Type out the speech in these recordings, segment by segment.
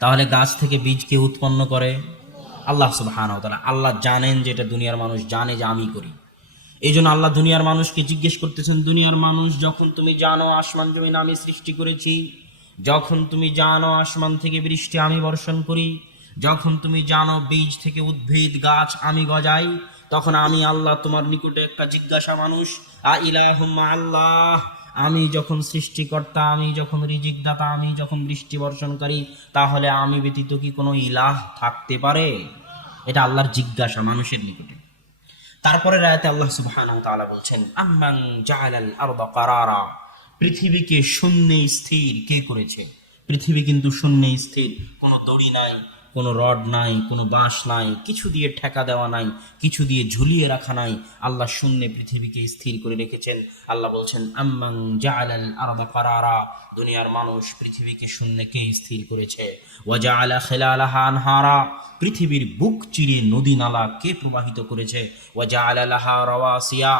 তাহলে গাছ থেকে বীজ কে উৎপন্ন করে? আল্লাহ সুবহানাহু ওয়া তাআলা। আল্লাহ জানেন যেটা দুনিয়ার মানুষ জানে যে আমি করি। এই জন্য আল্লাহ দুনিয়ার মানুষকে জিজ্ঞেস করতেছেন, দুনিয়ার মানুষ যখন তুমি জানো আসমান জমিন আমি সৃষ্টি করেছি, যখন তুমি জানো আসমান থেকে বৃষ্টি আমি বর্ষণ করি, যখন তুমি জানো বীজ থেকে উদ্ভিদ গাছ আমি গজাই, তখন আমি আল্লাহ তোমার নিকটে একটা জিজ্ঞাসা মানুষ, আ ইলাহুম মা আল্লাহ, আমি যখন সৃষ্টিকর্তা, আমি যখন রিজিক দাতা, আমি যখন বৃষ্টি বর্ষণকারী, তাহলে আমি ব্যতীত কি কোনো ইলাহ থাকতে পারে? এটা আল্লাহর জিজ্ঞাসা মানুষের নিকটে। তারপরের আয়াতে আল্লাহ সুবহানাহু ওয়া তাআলা বলছেন, আম্মান জাআলাল আরদা কারারা, পৃথিবীকে শূন্যে স্থির কে করেছে? পৃথিবী কিন্তু শূন্যে স্থির, কোনো দড়ি নাই, কোনো রড নাই, কোনো বাঁশ নাই, কিছু দিয়ে ঠেকা দেওয়া নাই, কিছু দিয়ে ঝুলিয়ে রাখা নাই। আল্লাহ শূন্যে পৃথিবীকে স্থির করে রেখেছেন। আল্লাহ বলছেন, আম্মান জাআলাল আরদা কারারা, দুনিয়ার মানুষ পৃথিবীকে শূন্যে কে স্থির করেছে? ওয়া জাআলা খিলালাহা আনহারা, পৃথিবীর বুক চিরে নদী নালা কে প্রবাহিত করেছে? ওয়া জাআলা লাহা রাওয়াসিয়া,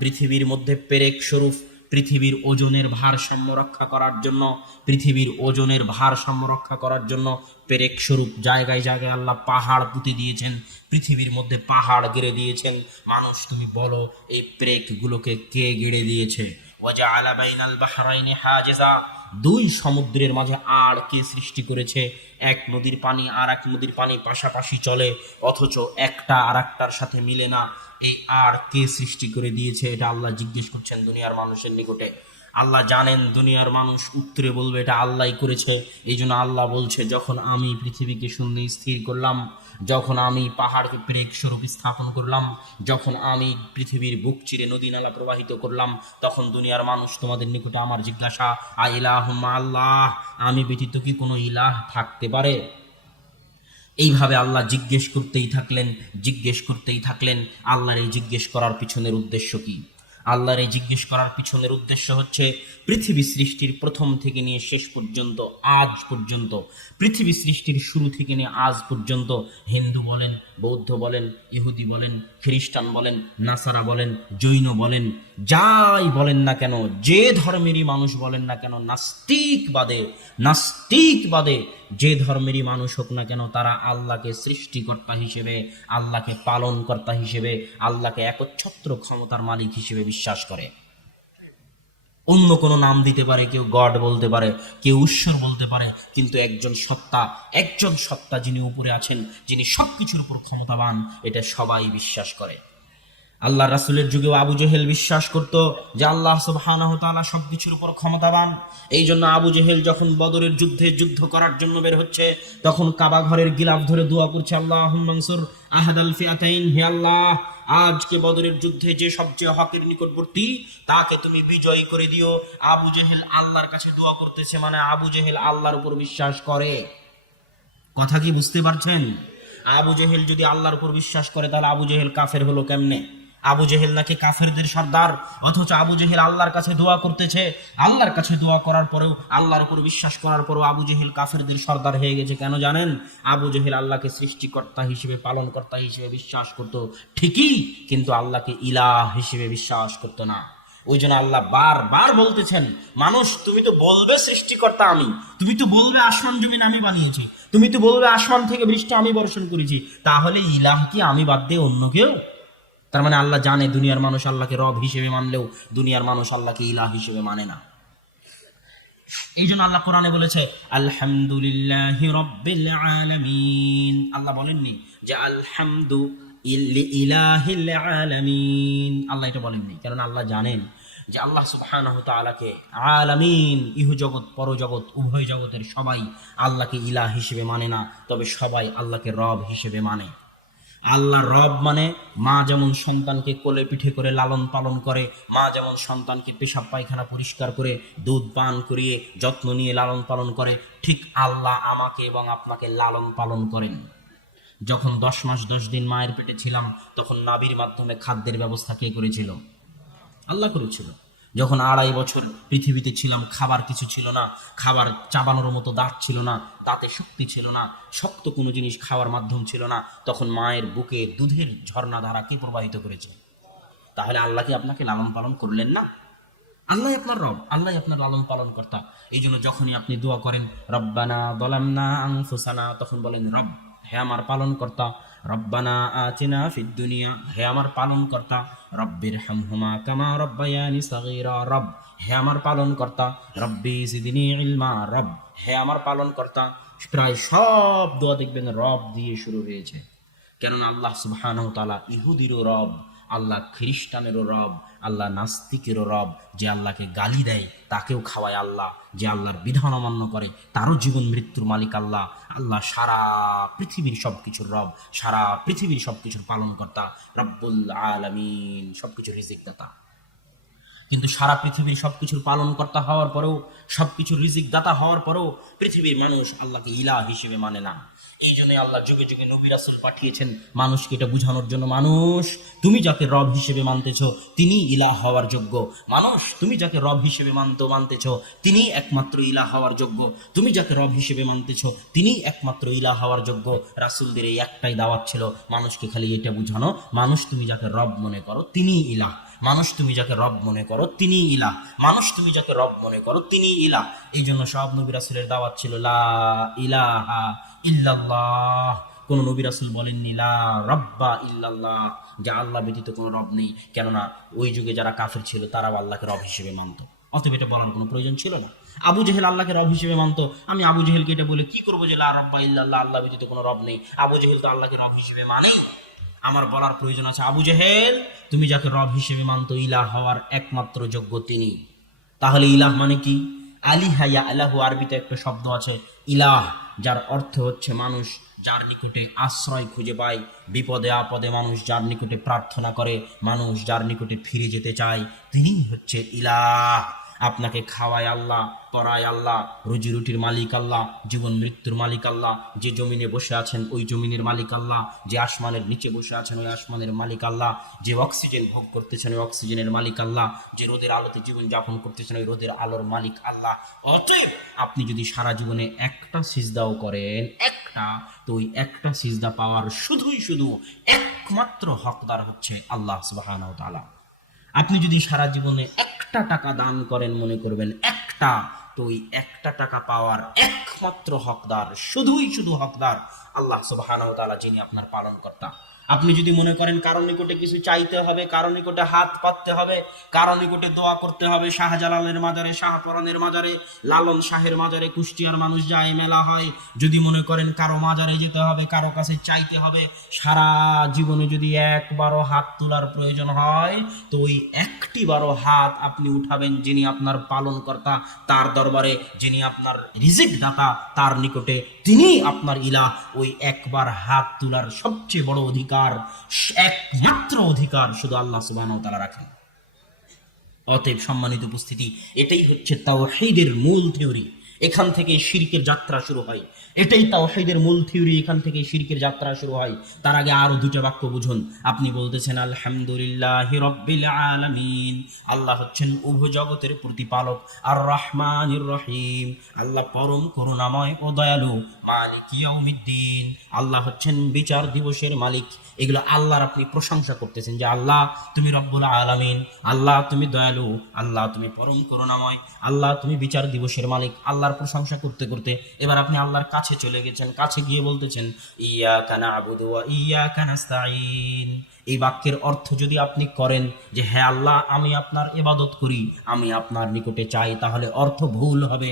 পৃথিবীর মধ্যে পেরেক স্বরূপ পৃথিবীর ওজনের ভারসাম্য রক্ষা করার জন্য, পৃথিবীর ওজনের ভারসাম্য রক্ষা করার জন্য পেরেক স্বরূপ জায়গায় জায়গায় আল্লাহ পাহাড় পুঁতে দিয়েছেন, পৃথিবীর মধ্যে পাহাড় গেড়ে দিয়েছেন। মানুষ তুমি বলো এই পেরেকগুলোকে কে গেড়ে দিয়েছে? ওয়া জাআলা বাইনাল বাহরাইনি হাজিজা, দুই সমুদ্রের মাঝে আড় কে সৃষ্টি করেছে? এক নদীর পানি আর এক নদীর পানি পাশাপাশি চলে, অথচ একটা আর একটার সাথে মিলে না। এই আড় কে সৃষ্টি করে দিয়েছে? এটা আল্লাহ জিজ্ঞেস করছেন দুনিয়ার মানুষের নিকটে। আল্লাহ জানেন দুনিয়ার মানুষ উত্তরে বলবে এটা আল্লাহই করেছে। এই জন্য আল্লাহ বলছে, যখন আমি পৃথিবীকে শূন্যে স্থির করলাম, যখন আমি পাহাড়কে পেরেক স্বরূপ স্থাপন করলাম, যখন আমি পৃথিবীর বুক চিরে নদী নালা প্রবাহিত করলাম, তখন দুনিয়ার মানুষ তোমাদের নিকটে আমার জিজ্ঞাসা, আ ইলাহুম আল্লাহ, আমি ব্যতীত কি কোনো ইলাহ থাকতে পারে? এইভাবে আল্লাহ জিজ্ঞেস করতেই থাকলেন, জিজ্ঞেস করতেই থাকলেন। আল্লাহর এই জিজ্ঞেস করার পিছনের উদ্দেশ্য কি? আল্লাহর এই জিজ্ঞেস করার পিছনের উদ্দেশ্য হচ্ছে, পৃথিবী সৃষ্টির প্রথম থেকে নিয়ে শেষ পর্যন্ত, আজ পর্যন্ত, পৃথিবী সৃষ্টির শুরু থেকে নিয়ে আজ পর্যন্ত, হিন্দু বলেন, বৌদ্ধ বলেন, ইহুদি বলেন, খ্রিস্টান বলেন, নাসারা বলেন, জৈন বলেন, যাই বলেন না কেন, যে ধর্মেরই মানুষ বলেন না কেন, নাস্তিকবাদে যে ধর্মেরই মানুষ হোক না কেন, তারা আল্লাহকে সৃষ্টিকর্তা হিসেবে, আল্লাহকে পালনকর্তা হিসেবে, আল্লাহকে একচ্ছত্র ক্ষমতার মালিক হিসেবে বিশ্বাস করে। অন্য কোনো নাম দিতে পারে, কেউ গড বলতে পারে, কেউ ঈশ্বর বলতে পারে, কিন্তু একজন সত্তা যিনি উপরে আছেন, যিনি সবকিছুর উপর ক্ষমতাবান, এটা সবাই বিশ্বাস করে। আল্লাহ রাসূলের যুগেও আবু জেহেল বিশ্বাস করত যে আল্লাহ সুবহানাহু ওয়া তাআলা সবকিছুর উপর ক্ষমতাবান। এই জন্য আবু জেহেল যখন বদরের যুদ্ধে যুদ্ধ করার জন্য বের হচ্ছে, তখন কাবা ঘরের গিলাফ ধরে দোয়া করছে, আল্লাহুম্মা আনসুর আহাদাল ফিআতাইন, হে আল্লাহ, আজকে বদরের যুদ্ধে যে সবচেয়ে হকের নিকটবর্তী তাকে তুমি বিজয়ী করে দিও। আবু জেহেল আল্লাহর কাছে দোয়া করতেছে, মানে আবু জেহেল আল্লাহর উপর বিশ্বাস করে। কথা কি বুঝতে পারছেন? আবু জেহেল যদি আল্লাহর উপর বিশ্বাস করে, তাহলে আবু জেহেল কাফের হলো কেমনে? আবু জেহেল নাকি কাফেরদের সর্দার, অথচ আবু জেহেল আল্লাহর কাছে দোয়া করতেছে। আল্লাহর কাছে দোয়া করার পরেও, আল্লাহর উপর বিশ্বাস করার পরেও আবু জেহেল কাফেরদের সর্দার হয়ে গেছে। কেন জানেন? আবু জেহেল আল্লাহকে সৃষ্টিকর্তা হিসেবে, পালনকর্তা হিসেবে বিশ্বাস করত ঠিকই, কিন্তু আল্লাহকে ইলাহ হিসেবে বিশ্বাস করতো না। ওই জন্য আল্লাহ বারবার বলতেছেন, মানুষ তুমি তো বলবে সৃষ্টিকর্তা আমি, তুমি তো বলবে আসমান জমিন আমি বানিয়েছি, তুমি তো বলবে আসমান থেকে বৃষ্টি আমি বর্ষণ করেছি, তাহলে ইলাহ কি আমি বাদ দিয়ে অন্য কেউ? তার মানে আল্লাহ জানে দুনিয়ার মানুষ আল্লাহকে রব হিসেবে মানলেও দুনিয়ার মানুষ আল্লাহকে ইলাহ হিসেবে মানে না। এই জন্য আল্লাহ কোরআনে বলেছে, আলহামদুলিল্লাহি রাব্বিল আলামিন। আল্লাহ বলেননি যে আলহামদু ইলাহিল আলামিন, আল্লাহ এটা বলেননি, কারণ আল্লাহ জানেন যে আল্লাহ সুবহানাহু তাআলাকে আলামিন, ইহজগৎ পরজগৎ উভয় জগতের সবাই আল্লাহকে ইলাহ হিসেবে মানে না, তবে সবাই আল্লাহকে রব হিসেবে মানে। আল্লাহ রব মানে, মা যেমন সন্তানকে কোলে পিঠে করে লালন পালন করে, মা যেমন সন্তানকে পেশাব পায়খানা পরিষ্কার করে দুধ পান করিয়ে যত্ন নিয়ে লালন পালন করে, ঠিক আল্লাহ আমাকে এবং আপনাকে লালন পালন করেন। যখন 10 মাস 10 দিন মায়ের পেটে ছিলাম, তখন নাভির মাধ্যমে খাদ্যের ব্যবস্থা কে করেছিল? আল্লাহ করেছিল। যখন 2.5 বছর পৃথিবীতে ছিলাম, খাবার কিছু ছিল না, খাবার চাবানোর মতো দাঁত ছিল না, দাঁতে শক্তি ছিল না, শক্ত কোনো জিনিস খাওয়ার মাধ্যম ছিল না, তখন মায়ের বুকে দুধের ঝর্ণাধারা কে প্রবাহিত করেছে? তাহলে আল্লাহ কি আপনাকে লালন পালন করলেন না? আল্লাহ আপনার রব, আল্লাহ আপনার লালন পালন কর্তা। এই জন্য যখনই আপনি দোয়া করেন রব্বানা যালামনা আনফুসানা, তখন বলেন রব, হে আমার পালন কর্তা। রব্বানা আতিনা ফিদ দুনিয়া, হে আমার পালন কর্তা। রব্বির হামহুমা কামা রব্বায়ানি সাগীরা, রব, হে আমার পালন কর্তা। রব্বি জিদনি ইলমা, রব, হে আমার পালন কর্তা। প্রায় সব দোয়া দেখবেন রব দিয়ে শুরু হয়েছে। কেননা আল্লাহ সুবহানাহু ওয়া তাআলা ইহুদিরও রব, আল্লাহ খ্রিস্টানেরও রব, আল্লাহ নাস্তিকেরও রব। যে আল্লাহকে গালি দেয় তাকেও খাওয়ায় আল্লাহ, যে আল্লাহর বিধান অমান্য করে তারও জীবন মৃত্যুর মালিক আল্লাহ। আল্লাহ সারা পৃথিবীর সব কিছুর রব, সারা পৃথিবীর সব কিছুর পালনকর্তা, রব্বুল আলামিন, সব কিছুর রিজিকদাতা। কিন্তু সারা পৃথিবীর সবকিছুর পালন কর্তা হওয়ার পরেও, সবকিছুর রিজিক দাতা হওয়ার পরেও পৃথিবীর মানুষ আল্লাহকে ইলাহ হিসেবে মানে না। এই জন্য আল্লাহ যুগে যুগে নবী রাসূল পাঠিয়েছেন মানুষকে এটা বুঝানোর জন্য, মানুষ তুমি যাকে রব হিসেবে মানতেছ তিনি ইলাহ হওয়ার যোগ্য। মানুষ তুমি যাকে রব হিসেবে মানতেছ তিনি একমাত্র ইলাহ হওয়ার যোগ্য। তুমি যাকে রব হিসেবে মানতেছ তিনি একমাত্র ইলাহ হওয়ার যোগ্য। রাসূলদের এই একটাই দাওয়াত ছিল, মানুষকে খালি এটা বুঝানো, মানুষ তুমি যাকে রব মনে করো তিনি ইলাহ। মানুষ তুমি যাকে রব মনে করো তিনি ইলাহ। মানুষ তুমি যাকে রব মনে করো তিনি ইলাহ। এই জন্য সব নবী রাসূলের দাওয়াত ছিল লা ইলাহা ইল্লাল্লাহ। কোন নবী রাসূল বলেননি লা রব্বা ইল্লাল্লাহ, যে আল্লাহ ব্যতীত কোনো রব নেই। কেননা ওই যুগে যারা কাফির ছিল তারাও আল্লাহকে রব হিসেবে মানত, অতএব এটা বলার কোনো প্রয়োজন ছিল না। আবু জেহেল আল্লাহকে রব হিসেবে মানত, আমি আবু জেহেলকে এটা বলে কি করবো যে লা রব্বা ইল্লাল্লাহ, আল্লাহ ব্যতীত কোনো রব নেই। আবু জেহেল তো আল্লাহকে রব হিসেবে মানে। আমার বলার প্রয়োজন আছে, আবু জেহেল তুমি যাকে রব হিসেবে মানতো ইলাহ হওয়ার একমাত্র যোগ্য তিনি। তাহলে ইলাহ মানে কি? আলিহা ইয়া আলাহু, আরবিতে একটা শব্দ আছে ইলাহ, যার অর্থ হচ্ছে মানুষ যার নিকটে আশ্রয় খুঁজে পায় বিপদে আপদে, মানুষ যার নিকটে প্রার্থনা করে, মানুষ যার নিকটে ফিরে যেতে চায়, তিনি হচ্ছে ইলাহ। আপনাকে খাওয়ায় আল্লাহ, পড়ায় আল্লাহ, রুজি রুটির মালিক আল্লাহ, জীবন মৃত্যুর মালিক আল্লাহ। যে জমিনে বসে আছেন ওই জমিনের মালিক আল্লাহ, যে আসমানের নিচে বসে আছেন ওই আসমানের মালিক আল্লাহ, যে অক্সিজেন ভোগ করতেছেন ওই অক্সিজেনের মালিক আল্লাহ, যে রোদের আলোতে জীবন যাপন করতেছেন ওই রোদের আলোর মালিক আল্লাহ। অতএব আপনি যদি সারা জীবনে একটা সিজদাও করেন, একটা, তো ওই একটা সিজদা পাওয়ার শুধুই শুধু একমাত্র হকদার হচ্ছে আল্লাহ সুবহানাহু ওয়া তাআলা। আপনি যদি সারা জীবনে একটা টাকা দান করেন, মনে করবেন একটা, তো ওই একটা টাকা পাওয়ার একমাত্র হকদার, শুধুই শুধু হকদার আল্লাহ সুবহানাহু ওয়া তাআলা, যিনি আপনার পালনকর্তা। আপনি যদি মনে করেন কারো নিকটে কিছু চাইতে হবে, কারো নিকটে হাত পাততে হবে, কারো নিকটে দোয়া করতে হবে, শাহজালালের মাজারে, শাহপরানের মাজারে, লালন শাহের মাজারে, কুষ্টিয়ার মানুষ যায়, মেলা হয়, যদি মনে করেন কারো মাজারে যেতে হবে, কারো কাছে চাইতে হবে, সারা জীবনে যদি একবারও হাত তোলার প্রয়োজন হয়, তো ওই একটি বারো হাত আপনি উঠাবেন যিনি আপনার পালনকর্তা, তার দরবারে, যিনি আপনার রিজিক দাতা, তার নিকটে, তিনি আপনার ইলাহ। ওই একবার হাত তোলার সবচেয়ে বড় অধিকার, একমাত্র অধিকার শুধু আল্লাহ সুবহানাহু ওয়া তাআলা রাখেন। অতএব সম্মানিত উপস্থিতি, এটাই হচ্ছে তাওহীদের মূল থিওরি। এখান থেকে শিরকের যাত্রা শুরু হয়। এটাই তাওহীদের মূল থিওরি, এখান থেকে শিরকের যাত্রা শুরু হয়। তার আগে আরো দুটো বাক্য বুঝুন। আপনি বলতেছেন আলহামদুলিল্লাহি রাব্বিল আলামিন, আল্লাহ হচ্ছেন উভয় জগতের প্রতিপালক। আর রহমানির রহিম, আল্লাহ পরম করুণাময় ও দয়ালু। মালিক ইয়াউমিদ্দিন, আল্লাহ হচ্ছেন বিচার দিবসের মালিক। এগুলো আল্লাহর আপনি প্রশংসা করতেছেন যে আল্লাহ তুমি রব্বুল আলামিন, আল্লাহ তুমি দয়ালু, আল্লাহ তুমি পরম করুণাময়, আল্লাহ তুমি বিচার দিবসের মালিক। আল্লাহর প্রশংসা করতে করতে এবার আপনি আল্লাহর কাছে চলে গেছেন, কাছে গিয়ে বলতেছেন ইয়াকা না'বুদু ওয়া ইয়াকা নাস্তাঈন। এই বাক্যের অর্থ যদি আপনি করেন যে হ্যাঁ আল্লাহ আমি আপনার ইবাদত করি, আমি আপনার নিকটে চাই, তাহলে অর্থ ভুল হবে।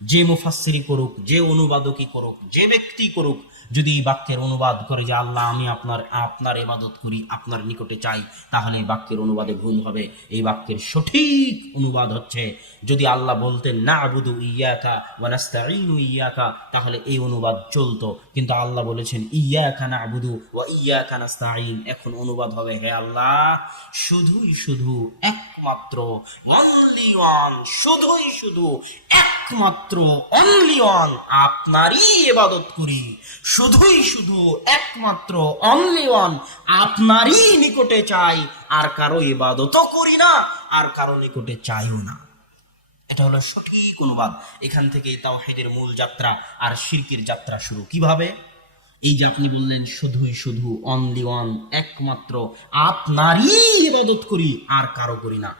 যে মুফাসসিরি করুক, যে অনুবাদকই করুক, যে ব্যক্তি করুক, যদি এই বাক্যের অনুবাদ করে যে আল্লাহ আমি আপনার ইবাদত করি, আপনার নিকটে চাই, তাহলে এই বাক্যের অনুবাদে ভুল হবে। এই বাক্যের সঠিক অনুবাদ হচ্ছে, যদি আল্লাহ বলতেন না'বুদু ইয়াকা ওয়া নাস্তাঈনু ইয়াকা, তাহলে এই অনুবাদ চলতো। কিন্তু আল্লাহ বলেছেন ইয়াকা না'বুদু ওয়া ইয়াকা নাস্তাঈন, এখন অনুবাদ হবে হে আল্লাহ শুধুই শুধু একমাত্র, অনলি ওয়ান, শুধুই শুধু একমাত্র, অনলি ওয়ান আপনারই ইবাদত করি, শুধুই শুধু একমাত্র, অনলি ওয়ান আপনারই নিকটে চাই, আর কারো ইবাদতও করি না, আর কারো নিকটে চাইও না। এটা হলো সঠিক অনুবাদ। এখান থেকে তাওহীদের মূল যাত্রা আর শিরকের যাত্রা শুরু। কিভাবে? এই যে আপনি বললেন শুধুই শুধু, অনলি ওয়ান, একমাত্র আপনারই ইবাদত করি আর কারো করি না।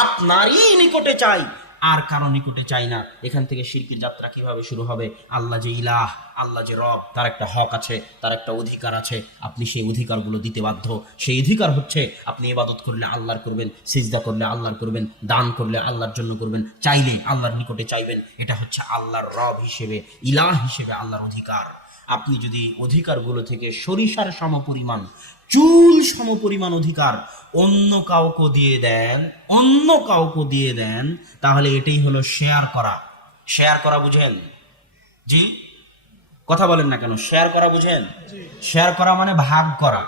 আপনারই নিকটে চাই, আর কারো নিকটে চাই না। এখান থেকে শিরকের যাত্রা কিভাবে শুরু হবে? আল্লাহ যে ইলাহ, আল্লাহ যে রব, তার একটা হক আছে, তার একটা অধিকার আছে, আপনি সেই অধিকারগুলো দিতে বাধ্য। সেই অধিকার হচ্ছে আপনি ইবাদত করলে আল্লাহর করবেন, সিজদা করলে আল্লাহর করবেন, দান করলে আল্লাহর জন্য করবেন, চাইলে আল্লাহর নিকটে চাইবেন। এটা হচ্ছে আল্লাহর রব হিসেবে, ইলাহ হিসেবে আল্লাহর অধিকার। আপনি যদি অধিকারগুলো থেকে সরিষার সমপরিমাণ, চুল সমপরিমাণ অধিকার অন্য কাউকে দিয়ে দেন, অন্য কাউকে দিয়ে দেন, তাহলে এটাই হলো শেয়ার করা। শেয়ার করা বুঝেন? জি, কথা বলেন না কেন? শেয়ার করা বুঝেন? শেয়ার করা মানে ভাগ করা,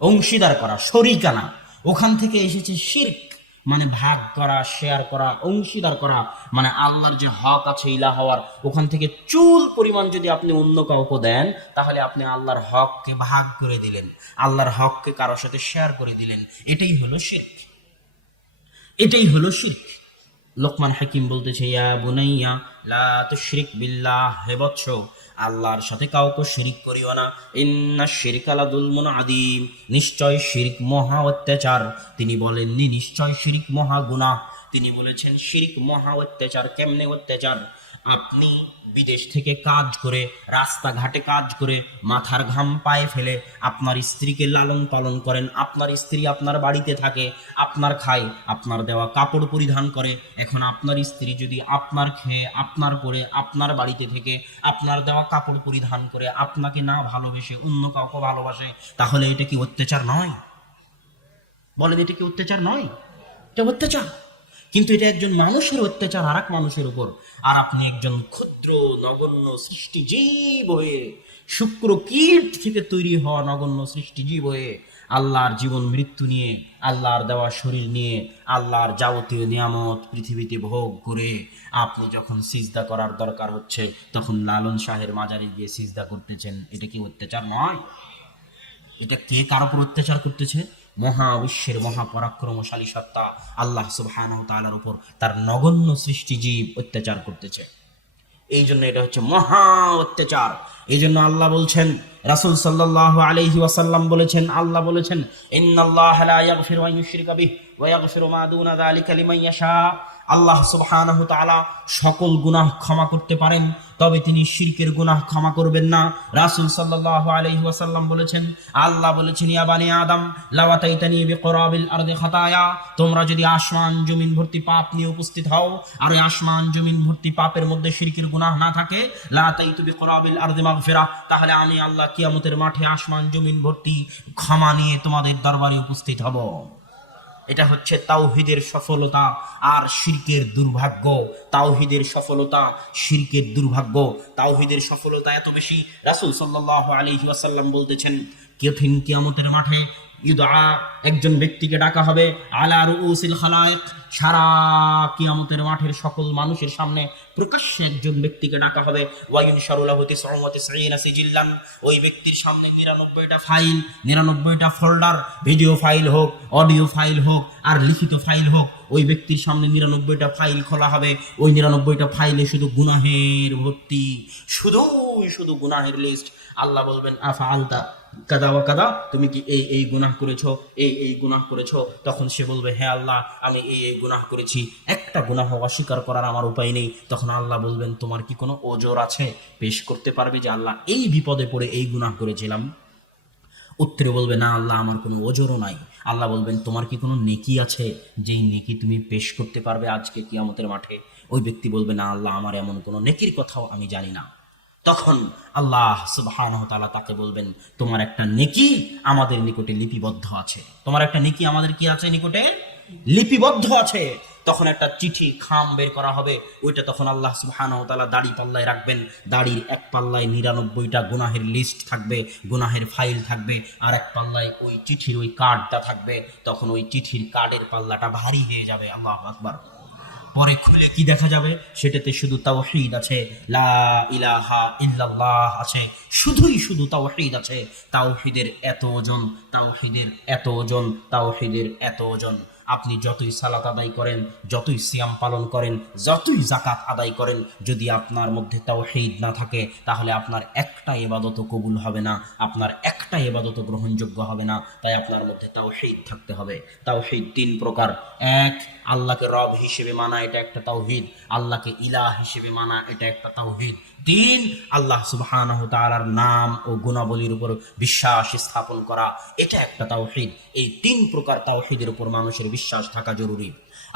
অংশীদার করা, শরিকানা। ওখান থেকে এসেছে শিরক, মানে ভাগ করা, শেয়ার করা, অংশীদার করা। মানে আল্লাহর যে হক আছে ইলাহ হওয়ার, ওখান থেকে চুল পরিমাণ যদি আপনি অন্য কাউকে দেন, তাহলে আপনি আল্লাহর হককে ভাগ করে দিলেন, আল্লাহর হককে কারোর সাথে শেয়ার করে দিলেন। এটাই হলো শিরক, এটাই হলো শিরক। লোকমান হাকিম বলতেছে, ইয়া বুনাইয়া লা তুশরিক বিল্লাহ, হে বৎস, আল্লাহর সাথে কাউকে শিরিক করিও না। ইন্না শিরকা লাযুলমুন আযীম, নিশ্চয় শিরক মহা অত্যাচার। তিনি বলেননি নিশ্চয় শিরক মহা গুনাহ, তিনি বলেছেন শিরক মহা অত্যাচার। কেমনে অত্যাচার? আপনি বিদেশ থেকে কাজ করে, রাস্তাঘাটে কাজ করে, মাথার ঘাম পায়ে ফেলে আপনার স্ত্রীকে লালন পালন করেন, আপনার স্ত্রী আপনার বাড়িতে থাকে, আপনার খায়, আপনার দেওয়া কাপড় পরিধান করে। এখন আপনার স্ত্রী যদি আপনার খেয়ে, আপনার পরে, আপনার বাড়িতে থেকে, আপনার দেওয়া কাপড় পরিধান করে, আপনাকে না ভালোবেসে অন্য কাউকে ভালোবাসে, তাহলে এটা কি অত্যাচার নয়? বলেন, এটা কি অত্যাচার নয়? এটা অত্যাচার। কিন্তু এটা একজন মানুষের অত্যাচার আর এক মানুষের উপর। আর আপনি একজন ক্ষুদ্র নগণ্য সৃষ্টিজীব হয়ে, শুক্র কীট থেকে তৈরি হওয়া নগণ্য সৃষ্টিজীব হয়ে, আল্লাহর জীবন মৃত্যু নিয়ে, আল্লাহর দেওয়া শরীর নিয়ে, আল্লাহর যাবতীয় নিয়ামত পৃথিবীতে ভোগ করে আপনি যখন সিজদা করার দরকার হচ্ছে, তখন লালন শাহের মাজারে গিয়ে সিজদা করতেছেন। এটা কি অত্যাচার নয়? এটা কে কার উপর অত্যাচার করতেছে? মহাবিশ্বের মহাপরাক্রমশালী সত্তা আল্লাহ সুবহানাহু ওয়া তাআলার উপর তার নগণ্য সৃষ্টিজীব অত্যাচার করতেছে। এই জন্য এটা হচ্ছে মহা অত্যাচার। এই জন্য আল্লাহ বলছেন, রাসূল সাল্লাল্লাহু আলাইহি ওয়াসাল্লাম বলেছেন, আল্লাহ বলেছেন, ইন্নাল্লাহা লা ইয়াগফিরু আন ইউশরিকা বিহি ওয়া ইয়াগফিরু মা দুনা যালিকা লিমান ইয়াশা। আল্লাহ সুবহানাহু ওয়া তাআলা সকল গুনাহ ক্ষমা করতে পারেন, তবে তিনি শিরকের গুনাহ ক্ষমা করবেন না। রাসূল সাল্লাল্লাহু আলাইহি ওয়াসাল্লাম বলেছেন, আল্লাহ বলেছেন, ইয়া বানি আদম লাওয়াতাইতানি বিকরাবিল আরদি খাতায়া, তোমরা যদি আসমান জমিন ভর্তি পাপ নিয়ে উপস্থিত হও, আর ওই আসমান জমিন ভর্তি পাপের মধ্যে শিরকের গুনাহ না থাকে, লাতাইতু বিকরাবিল আরদি মাগফিরা, তাহলে আমি আল্লাহ কিয়ামতের মাঠে আসমান জমিন ভর্তি ক্ষমা নিয়ে তোমাদের দরবারে উপস্থিত হব। এটা হচ্ছে তাওহীদের সফলতা আর শিরকের দুর্ভাগ্য। তাওহীদের সফলতা, শিরকের দুর্ভাগ্য। তাওহীদের সফলতা এত বেশি, রাসূল সাল্লাল্লাহু আলাইহি ওয়াসাল্লাম বলতেছেন, কঠিন কিয়ামতের মাঠে ইউদআ, একজন ব্যক্তিকে ডাকা হবে, আলা রুউসিল খালায়েক, সারা কিয়ামতের মাঠের সকল মানুষের সামনে প্রকাশ্যে একজন ব্যক্তিকে ডাকা হবে। ওয়ায়ুনশারু লাহু 99 সিজিল্লান, ওই ব্যক্তির সামনে 99টা ফাইল, 99টা ফোল্ডার, ভিডিও ফাইল হোক, অডিও ফাইল হোক, আর লিখিত ফাইল হোক, ওই ব্যক্তির সামনে 99টা ফাইল খোলা হবে। ওই 99টা ফাইলে শুধু গুনাহের ভর্তি, শুধু গুনাহের লিস্ট। আল্লাহ বলবেন, আফা আলতা কাদা ওয়া কাদা, তুমি কি এই গুনাহ করেছো, এই গুনাহ করেছো? তখন সে বলবে, হ্যাঁ আল্লাহ, আমি এই গুনাহ করেছি। একটা গুনাহ অস্বীকার করার আমার উপায় নেই। তখন আল্লাহ বলবেন, তোমার কি কোনো ওজর আছে, পেশ করতে পারবে যে আল্লাহ এই বিপদে পড়ে এই গুনাহ করেছিলাম? উত্তরে বলবে, না আল্লাহ, আমার কোনো ওজরও নাই। আল্লাহ বলবেন, তোমার কি কোনো নেকি আছে, যেই নেকি তুমি পেশ করতে পারবে আজকে কিয়ামতের মাঠে? ওই ব্যক্তি বলবে, না আল্লাহ, আমার এমন কোনো নেকির কথাও আমি জানি না। তখন আল্লাহ সুবহানাহু ওয়া তাআলা তাকে বলবেন, তোমার একটা নেকি আমাদের নিকটে লিপিবদ্ধ আছে। তোমার একটা নেকি আমাদের কি আছে? নিকটে লিপিবদ্ধ আছে। তখন একটা চিঠি খাম বের করা হবে, ওইটা তখন আল্লাহ সুবহানাহু ওয়া তাআলা দাড়ি পাল্লায় রাখবেন। দাড়ির এক পাল্লায় 99টা গুনাহের লিস্ট থাকবে, গুনাহের ফাইল থাকবে, আর এক পাল্লায় ওই চিঠির ওই কার্ডটা থাকবে। তখন ওই চিঠির কার্ডের পাল্লাটা ভারী হয়ে যাবে। আল্লাহু আকবার। পরে খুলে কি দেখা যাবে? সেটাতে শুধু তাওহীদ আছে, লা ইলাহা ইল্লাল্লাহ আছে, শুধু তাওহীদ আছে। তাওহীদের এত ওজন, তাওহীদের এত ওজন, তাওহীদের এত ওজন। আপনি যতই সালাত আদায় করেন, যতই সিয়াম পালন করেন, যতই যাকাত আদায় করেন, যদি আপনার মধ্যে তাওহীদ না থাকে তাহলে আপনার একটা ইবাদতও কবুল হবে না, আপনার একটা ইবাদতও গ্রহণযোগ্য হবে না। তাই আপনার মধ্যে তাওহীদ থাকতে হবে। তাওহীদ তিন প্রকার। এক, আল্লাহকে রব হিসেবে মানা, এটা একটা তাওহীদ। আল্লাহকে ইলাহ হিসেবে মানা, এটা একটা তাওহীদ। তিন, আল্লাহ সুবহানাহু ওয়া তাআলার নাম ও গুণাবলীর উপর বিশ্বাস স্থাপন করা, এটা একটা তাওহীদ। এই তিন প্রকার তাওহীদের উপর মানুষের বিশ্বাস থাকা জরুরি।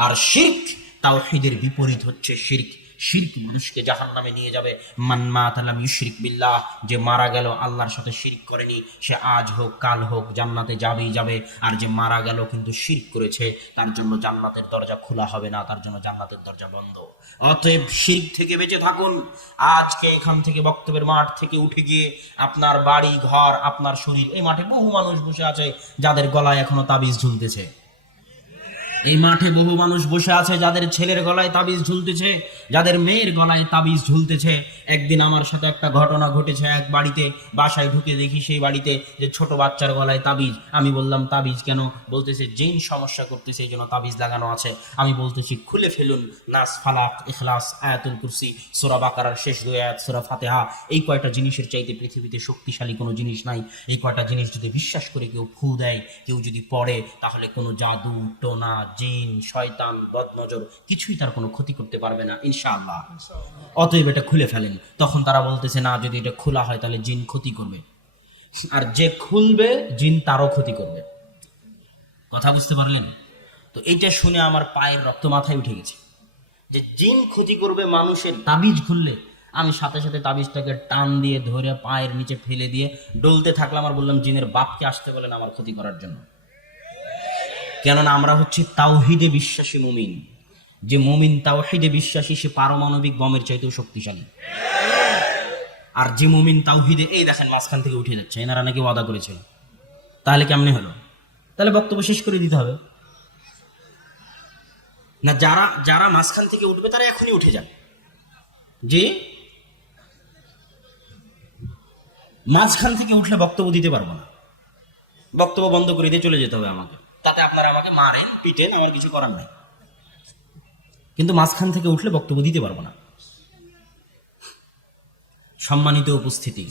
আর শিরক, তাওহীদের বিপরীত হচ্ছে শিরক। শিরক মানুষকে জাহান্নামে নিয়ে যাবে। মান মাতা লাম ইউশরিক বিল্লাহ, যে মারা গেল আল্লাহর সাথে শিরক করেনি, সে আজ হোক কাল হোক জান্নাতে যাবেই যাবে। আর যে মারা গেল কিন্তু শিরক করেছে, তার জন্য জান্নাতের দরজা খোলা হবে না, তার জন্য জান্নাতের দরজা বন্ধ। অতএব শিরক থেকে বেঁচে থাকুন। আজকে এখান থেকে বক্তব্যের মাঠ থেকে উঠে গিয়ে আপনার বাড়ি ঘর, আপনার শরীর, এই মাঠে বহু মানুষ বসে আছে যাদের গলায় এখনো তাবিজ ঝুলতেছে। এই মাঠে বহু মানুষ বসে আছে যাদের ছেলের গলায় তাবিজ ঝুলতেছে, যাদের মেয়ের গলায় তাবিজ ঝুলতেছে। একদিন আমার সাথে একটা ঘটনা ঘটেছে। এক বাড়িতে, বাসায় ঢুকে দেখি সেই বাড়িতে যে ছোট বাচ্চার গলায় তাবিজ। আমি বললাম তাবিজ কেন? বলতেছে জিন সমস্যা করতেছে এই জন্য তাবিজ লাগানো আছে। আমি বলতেছি খুলে ফেলুন নাস, ফালাক, ইখলাস, আয়াতুল কুরসি, সূরা বাকারার শেষ 2 আয়াত, সূরা ফাতিহা। এই কয়টা জিনিসের চাইতে পৃথিবীতে শক্তিশালী কোনো জিনিস নাই। এই কয়টা জিনিস যদি বিশ্বাস করে কেউ ফু দেয়, কেউ যদি পড়ে, তাহলে কোনো জাদু টোনা, জিন, শয়তান, বদনজর কিছুই তার কোনো ক্ষতি করতে পারবে না ইনশাআল্লাহ। অতএব এটা খুলে ফেলেন। তখন তারা বলতেছে না, যদি এটা খোলা হয় তাহলে জিন ক্ষতি করবে, আর যে খুলবে জিন তারও ক্ষতি করবে। কথা বুঝতে পারলেন? তো এইটা শুনে আমার পায়ের রক্ত মাথায় উঠে গেছে যে জিন ক্ষতি করবে মানুষের তাবিজ খুললে। আমি সাথে সাথে তাবিজটাকে টান দিয়ে ধরে পায়ের নিচে ফেলে দিয়ে ডলতে থাকলাম আর বললাম, জিনের বাপকে আসতে বলেন আমার ক্ষতি করার জন্য। কেননা আমরা হচ্ছি তাওহীদে বিশ্বাসী মুমিন। যে মুমিন তাওহীদে বিশ্বাসী, সে পারমাণবিক বমের চাইতেও শক্তিশালী। আর যে মুমিন তাওহীদে, এই দেখেন মাঝখান থেকে উঠে যাচ্ছে, এনারা নাকি ওয়াদা করেছিল। তাহলে কেমনে হলো? তাহলে বক্তব্য শেষ করে দিতে হবে না? যারা যারা মাঝখান থেকে উঠবে তারা এখনই উঠে যাবে। যে মাঝখান থেকে উঠলে বক্তব্য দিতে পারবো না, বক্তব্য বন্ধ করে দিয়ে চলে যেতে হবে আমাকে। তাতে আপনারা আমাকে মারেন, পিটেন, আমার কিছু করার নাই, কিন্তু মাঝখান থেকে উঠলে বক্তব্য দিতে পারবো না। সম্মানিত উপস্থিতি,